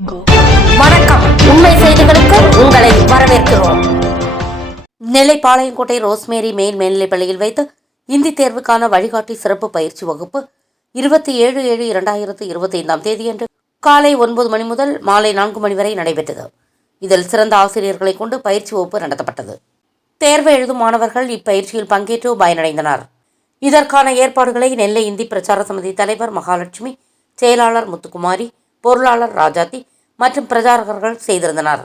வணக்கம். உண்மை செய்திகளுக்கு உங்களை வரவேற்கிறோம். நெல்லை பாளையங்கோட்டை ரோஸ்மேரி மெயின் மேல்நிலைப்பள்ளியில் வைத்து இந்தி தேர்வுக்கான வழிகாட்டி சிறப்பு பயிற்சி வகுப்பு இருபத்தி ஏழு ஏழு இரண்டாயிரத்து இருபத்தி ஐந்தாம் தேதியன்று காலை ஒன்பது மணி முதல் மாலை நான்கு மணி வரை நடைபெற்றது. இதில் சிறந்த ஆசிரியர்களை கொண்டு பயிற்சி வகுப்பு நடத்தப்பட்டது. தேர்வு எழுதும் மாணவர்கள் இப்பயிற்சியில் பங்கேற்று பயனடைந்தனர். இதற்கான ஏற்பாடுகளை நெல்லை இந்தி பிரச்சார சமிதி தலைவர் மகாலட்சுமி செயலாளர் முத்துக்குமாரி பொருளாளர் ராஜாத்தி மற்றும் பிரச்சாரகர்கள் செய்திருந்தனர்.